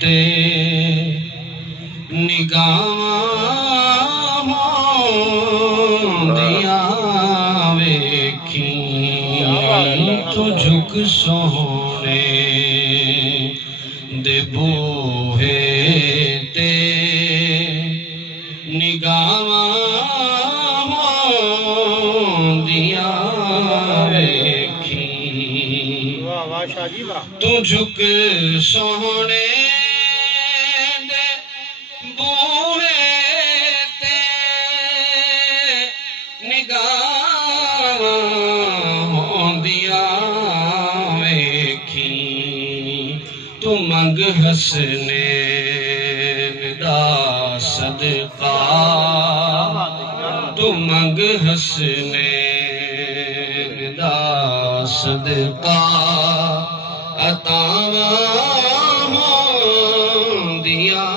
تے نگاہ ہوندیاں ویکھیں تو جھک سونے دے بوہے تے نگاہ ہوندیاں ویکھیں تو جھک سونے دے بوہے تے نگاہ ہوندیاں ویکھیں تو منگ حسنین دا صدقہ تو منگ حسنین دا صدقہ عطاواں ہوندیاں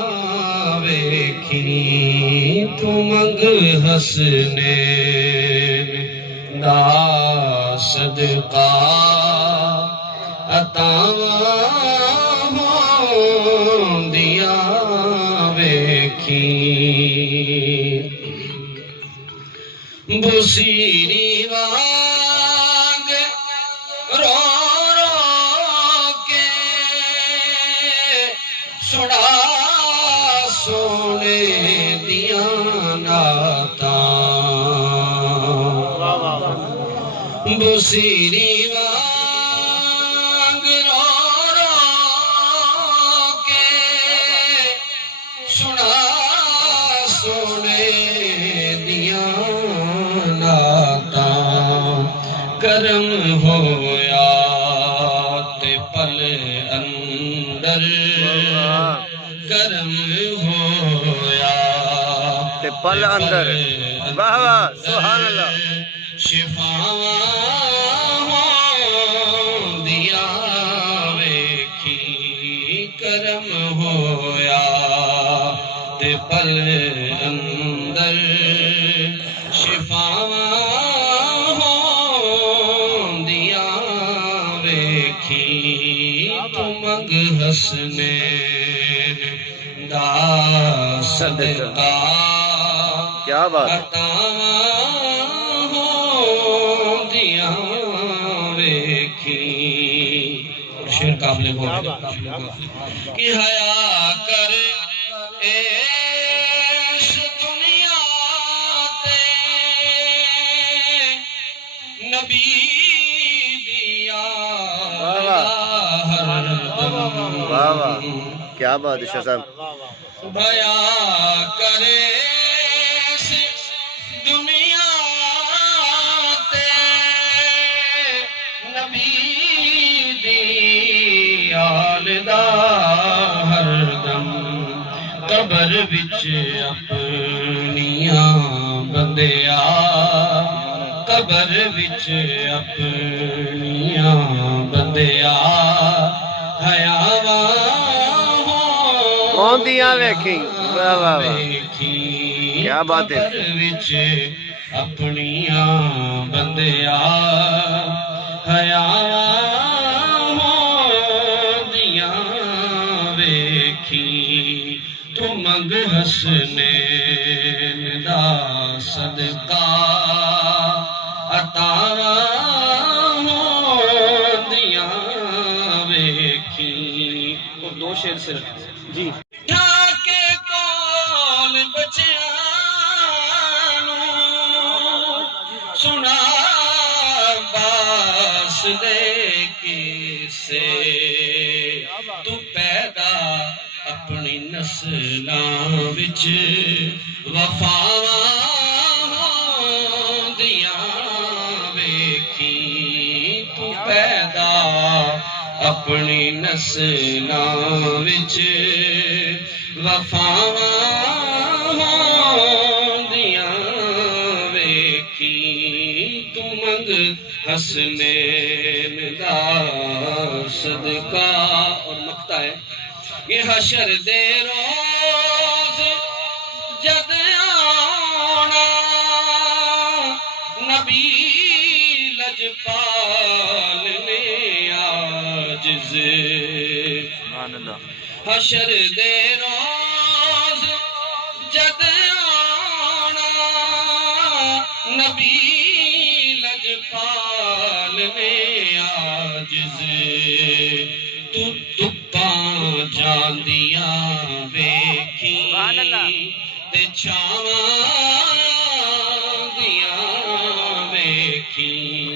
ویکھیں تو منگ حسنین دا صدقہ عطاواں ہوندیاں ویکھیں بصیری وانگ رو رو کے سنا سونے دیاں نعتاں بصیری وانگ رو رو کے سنا سونے دیاں کرم ہویا تے پل اندر کرم ہویا تے پل اندر واہ واہ سبحان اللہ شفاواں ہوندیاں ویکھیں کرم ہویا تے پل اندر شفاواں تو منگ حسنین دا صدقہ کیا بات عطاواں ہوندیاں ویکھیں اور شعر قابل ہو کہ حیا کر ایش دنیا تے نبی واہ واہ کیا بات ہے شاہ صاحب بیا کرے دنیا تے نبی دی آل دا ہر دم قبر وچ اپنیاں بندیا قبر وچ اپنیاں بندیا حیاواں ہوندیاں ویکھیں واہ واہ واہ کیا بات ہے قبر وچ اپنیاں بندیا حیاواں ہوندیاں ویکھیں تو منگ حسنین دا صدقہ عطاواں ہوندیاں ویکھیں اور دو شعر صرف جی ڈھاکے کول بچیاں نوں سنا باس دے کسے تو پیدا اپنی نسلاں وچ وفاواں ہوندیاں ویکھیں تو پیدا اپنی نسلاں وچ وفاواں ہوندیاں ویکھیں تو منگ حسنین دا صدقہ اور مقطع ہے یہ حشر دے روز جد آنا نبی لجپال نے عاجز حشر دے روز جد آنا نبی لجپال نے عاجز تو دپاں جاندیاں ویکھی تے چھاواں دیاں ویکھی